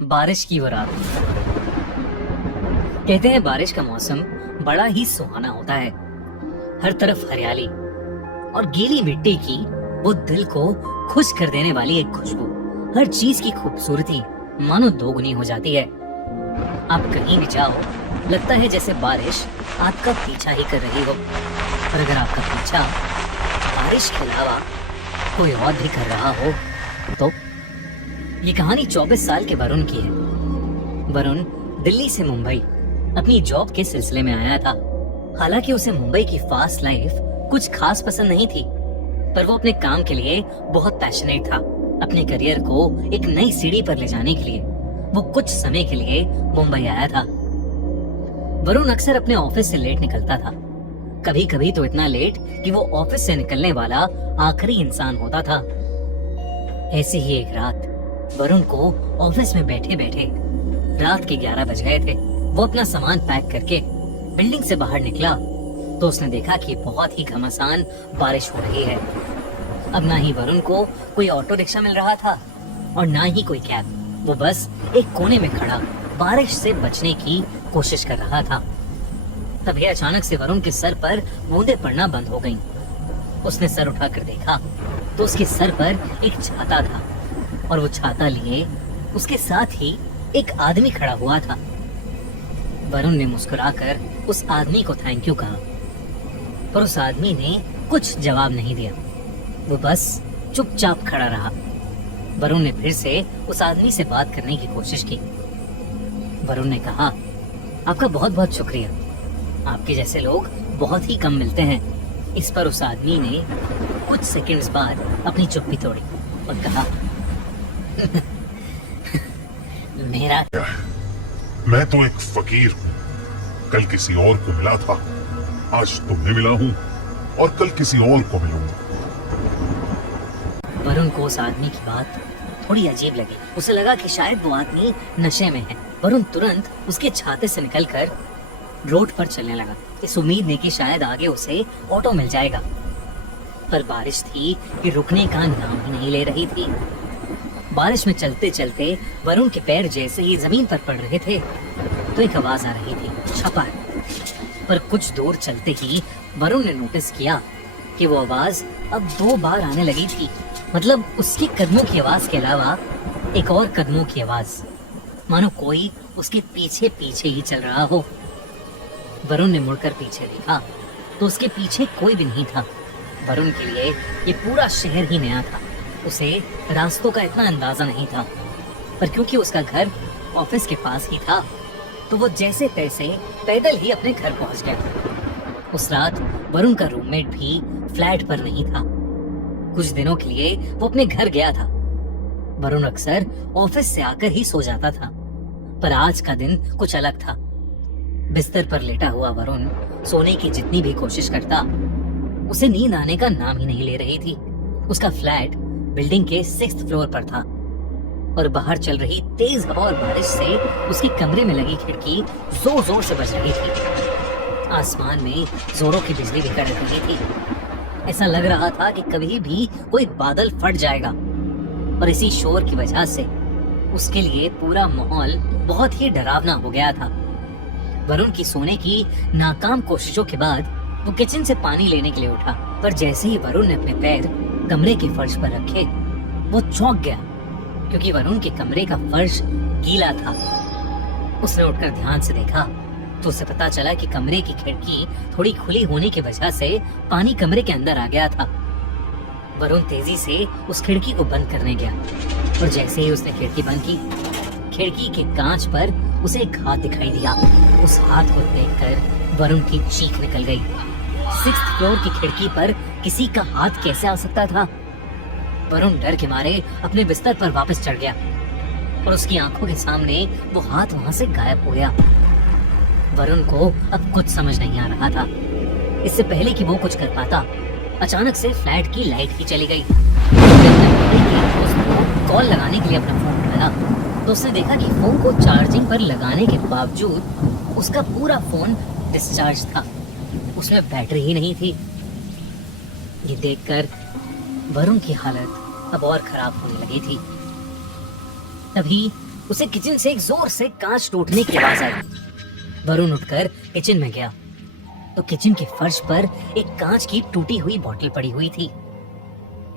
बारिश की वो रात। कहते हैं बारिश का मौसम बड़ा ही सुहाना होता है। हर तरफ हरियाली और गीली मिट्टी की वो दिल को खुश कर देने वाली एक खुशबू। हर चीज की खूबसूरती मानो दोगुनी हो जाती है। आप कहीं भी जाओ, लगता है जैसे बारिश आपका पीछा ही कर रही हो। और अगर आपका पीछा बारिश के अलावा कोई और भी कर रहा हो तो। ये कहानी 24 साल के वरुण की है। वरुण दिल्ली से मुंबई अपनी जॉब के सिलसिले में आया था। हालांकि उसे मुंबई की फास्ट लाइफ कुछ खास पसंद नहीं थी, पर वो अपने काम के लिए बहुत पैशनेट था। अपने करियर को एक नई सीढ़ी पर ले जाने के लिए वो कुछ समय के लिए मुंबई आया था। वरुण अक्सर अपने ऑफिस से लेट निकलता था, कभी कभी तो इतना लेट कि वो ऑफिस से निकलने वाला आखिरी इंसान होता था। ऐसी ही एक रात वरुण को ऑफिस में बैठे बैठे रात के 11 बज गए थे। वो अपना सामान पैक करके बिल्डिंग से बाहर निकला तो उसने देखा कि बहुत ही घमासान बारिश हो रही है। अब ना ही वरुण को कोई ऑटो रिक्शा मिल रहा था और ना ही कोई कैब। वो बस एक कोने में खड़ा बारिश से बचने की कोशिश कर रहा था। तभी अचानक से वरुण के सर पर बूंदें पड़ना बंद हो गईं। उसने सर उठाकर देखा तो उसके सर पर एक छाता था और वो छाता लिए उसके साथ ही एक आदमी खड़ा हुआ था। वरुण ने मुस्कुराकर उस आदमी को थैंक यू कहा, पर उस आदमी ने कुछ जवाब नहीं दिया। वो बस चुपचाप खड़ा रहा। वरुण ने फिर से उस आदमी से बात करने की कोशिश की। वरुण ने कहा, आपका बहुत बहुत शुक्रिया, आपके जैसे लोग बहुत ही कम मिलते हैं। इस पर उस आदमी ने कुछ सेकंड्स बाद अपनी चुप्पी तोड़ी और कहा, मेरा मैं तो एक फकीर हूँ। कल किसी और को मिला था, आज तुम्हें मिला हूँ और कल किसी और को मिलूंगा। वरुण को उस आदमी की बात थोड़ी अजीब लगी। उसे लगा कि शायद वो आदमी नशे में है। वरुण तुरंत उसके छाते से निकलकर रोड पर चलने लगा, इस उम्मीद में कि शायद आगे उसे ऑटो मिल जाएगा। पर बारिश थी कि रुकने का नाम ही नहीं ले रही थी। बारिश में चलते चलते वरुण के पैर जैसे ही जमीन पर पड़ रहे थे तो एक आवाज आ रही थी, छपा। पर कुछ दूर चलते ही वरुण ने नोटिस किया कि वो आवाज अब 2 बार आने लगी थी। मतलब उसके कदमों की आवाज के अलावा एक और कदमों की आवाज, मानो कोई उसके पीछे पीछे ही चल रहा हो। वरुण ने मुड़कर पीछे देखा तो उसके पीछे कोई भी नहीं था। वरुण के लिए ये पूरा शहर ही नया था। उसे रास्तों का इतना अंदाजा नहीं था, पर क्योंकि उसका घर ऑफिस के पास ही था तो वो जैसे तैसे पैदल ही अपने घर पहुंच गया। उस रात वरुण का रूममेट भी फ्लैट पर नहीं था। कुछ दिनों के लिए वो अपने घर गया था। वरुण अक्सर ऑफिस से आकर ही सो जाता था, पर आज का दिन कुछ अलग था। बिस्तर पर लेटा हुआ वरुण सोने की जितनी भी कोशिश करता, उसे नींद आने का नाम ही नहीं ले रही थी। उसका फ्लैट बिल्डिंग के 6th फ्लोर पर था और बाहर चल रही तेज हवा और बारिश से उसके कमरे में लगी खिड़की जोर जोर से बज रही थी। आसमान में जोरों की बिजली भी कड़क रही थी। ऐसा लग रहा था कि कभी भी कोई बादल फट जाएगा। और इसी शोर की वजह से उसके लिए पूरा माहौल बहुत ही डरावना हो गया था। वरुण की सोने की नाकाम कोशिशों के बाद वो किचन से पानी लेने के लिए उठा, पर जैसे ही वरुण ने अपने पैर कमरे के फर्श पर रखे वो चौंक गया, क्योंकि वरुण के कमरे का फर्श गीला था। उसने उठकर ध्यान से देखा तो उसे पता चला कि कमरे की खिड़की थोड़ी खुली होने की वजह से पानी कमरे के अंदर आ गया था। वरुण तेजी से उस खिड़की को बंद करने गया और जैसे ही उसने खिड़की बंद की, खिड़की के कांच पर उसे एक हाथ दिखाई दिया। उस हाथ को देखकर वरुण की चीख निकल गई। 6th फ्लोर की खिड़की पर किसी का हाथ कैसे आ सकता था? वरुण डर के मारे अपने बिस्तर पर वापस चढ़ गया और उसकी आंखों के सामने वो हाथ वहां से गायब हो गया। वरुण को अब कुछ समझ नहीं आ रहा था। इससे पहले कि वो कुछ कर पाता, अचानक से फ्लैट की लाइट ही चली गई। कॉल लगाने के लिए अपना फोन उठाया तो उसने देखा कि फोन को चार्जिंग पर लगाने के बावजूद उसका पूरा फोन डिस्चार्ज था, उसमें बैटरी ही नहीं थी। ये देखकर वरुण की हालत अब और खराब होने लगी थी। तभी उसे किचन से एक जोर से कांच टूटने की आवाज आई। वरुण उठकर किचन में गया तो किचन के फर्श पर एक कांच की टूटी हुई बोतल पड़ी हुई थी।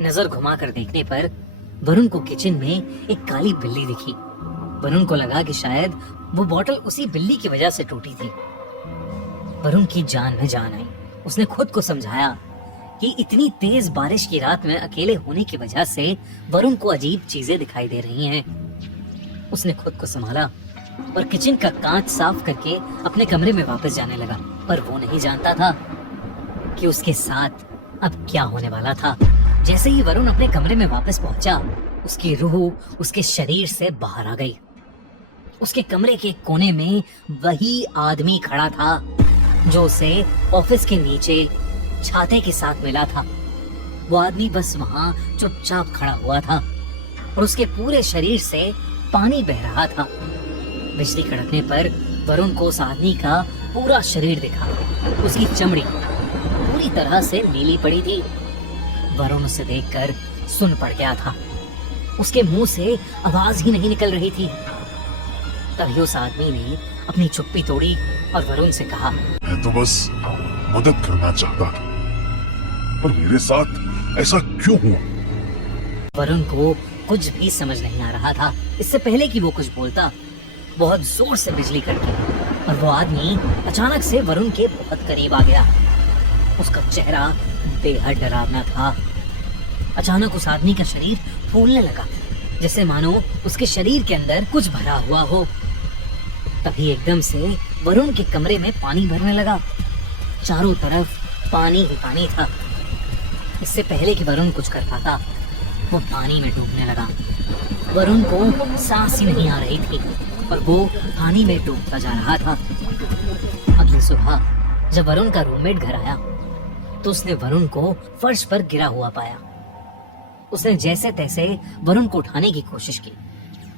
नजर घुमाकर देखने पर वरुण को किचन में एक काली बिल्ली दिखी। वरुण को लगा कि शायद वो बोतल उसी बिल्ली की वजह से टूटी थी। वरुण की जान में जान आई। उसने खुद को समझाया कि इतनी तेज बारिश की रात में अकेले होने की वजह से वरुण को अजीब चीजें दिखाई दे रही हैं। उसने खुद को संभाला और किचन का कांच साफ करके अपने कमरे में वापस जाने लगा। पर वो नहीं जानता था कि उसके साथ अब क्या होने वाला था। जैसे ही वरुण अपने कमरे में वापस पहुंचा, उसकी रूह उसके शरीर से बाहर आ गई। उसके कमरे के कोने में वही आदमी खड़ा था जो उसे ऑफिस के नीचे छाते के साथ मिला था। वो आदमी बस वहां चुपचाप खड़ा हुआ था और उसके पूरे शरीर से पानी बह रहा था। बिजली कड़कने पर वरुण को उस आदमी का पूरा शरीर दिखा। उसकी चमड़ी पूरी तरह से नीली पड़ी थी। वरुण उसे देखकर सुन पड़ गया था। उसके मुंह से आवाज ही नहीं निकल रही थी। तभी उस आदमी ने अपनी चुप्पी तोड़ी और वरुण से कहा, मैं तो बस मदद करना चाहता था, पर मेरे साथ ऐसा क्यों हुआ? वरुण को कुछ भी समझ नहीं आ रहा था। इससे पहले कि वो कुछ बोलता, बहुत जोर से बिजली कड़की और वो आदमी अचानक से वरुण के बहुत करीब आ गया। उसका चेहरा बेहद डरावना था। अचानक उस आदमी का शरीर फूलने लगा, जैसे मानो उसके शरीर के अंदर कुछ भरा हुआ हो। तभी एकदम से वरुण के कमरे में पानी भरने लगा। चारों तरफ पानी ही पानी था। इससे पहले कि वरुण कुछ कर पाता, वो पानी में डूबने लगा। वरुण को सांस ही नहीं आ रही थी और वो पानी में डूबता जा रहा था। अगली सुबह जब वरुण का रूममेट घर आया तो उसने वरुण को फर्श पर गिरा हुआ पाया। उसने जैसे तैसे वरुण को उठाने की कोशिश की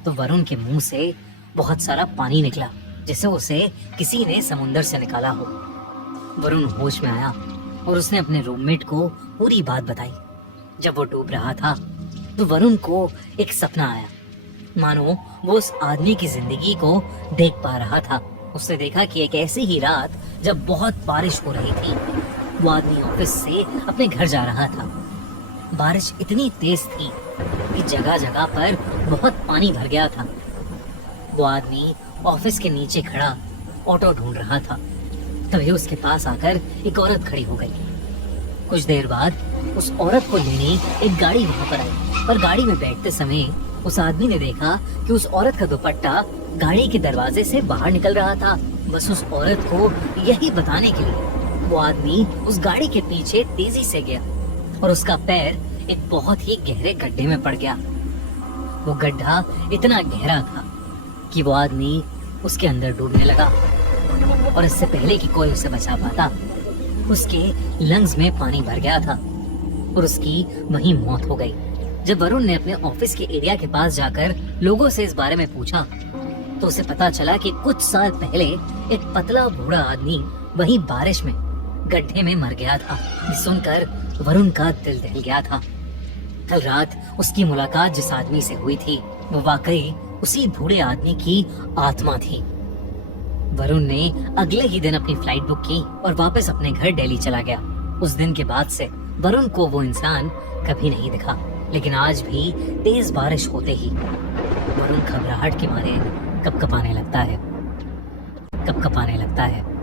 तो वरुण के मुंह से बहुत सारा पानी निकला, जैसे उसे किसी ने समुंदर से निकाला हो। वरुण होश में आया और उसने अपने रूममेट को पूरी बात बताई। जब वो डूब रहा था तो वरुण को एक सपना आया, मानो वो उस आदमी की जिंदगी को देख पा रहा था। उसने देखा कि एक ऐसी ही रात जब बहुत बारिश हो रही थी, वो आदमी ऑफिस से अपने घर जा रहा था। बारिश इतनी तेज थी कि जगह जगह पर बहुत पानी भर गया था। वो आदमी ऑफिस के नीचे खड़ा ऑटो ढूंढ रहा था। तभी उसके पास आकर एक औरत खड़ी हो गई। कुछ देर बाद उस औरत को लेने एक गाड़ी वहां पर आई, पर गाड़ी में बैठते समय उस आदमी ने देखा कि उस औरत का दुपट्टा गाड़ी के दरवाजे से बाहर निकल रहा था। बस उस औरत को यही बताने के लिए वो आदमी उस गाड़ी के पीछे तेजी से गया और उसका पैर एक बहुत ही गहरे गड्ढे में पड़ गया। वो गड्ढा इतना गहरा था कि वो आदमी उसके अंदर डूबने लगा और इससे पहले कि कोई उसे बचा पाता, उसके लंग्स में पानी भर गया था और उसकी वहीं मौत हो गई। जब वरुण ने अपने ऑफिस के एरिया के पास जाकर लोगों से इस बारे में पूछा तो उसे पता चला कि कुछ साल पहले एक पतला बूढ़ा आदमी वहीं बारिश में गड्ढे में मर गया था। ये सुनकर वरुण का दिल दहल गया था। कल रात उसकी मुलाकात जिस आदमी से हुई थी वो वाकई उसी बूढ़े आदमी की आत्मा थी। वरुण ने अगले ही दिन अपनी फ्लाइट बुक की और वापस अपने घर दिल्ली चला गया। उस दिन के बाद से वरुण को वो इंसान कभी नहीं दिखा, लेकिन आज भी तेज बारिश होते ही वरुण घबराहट के मारे कपकपाने लगता है।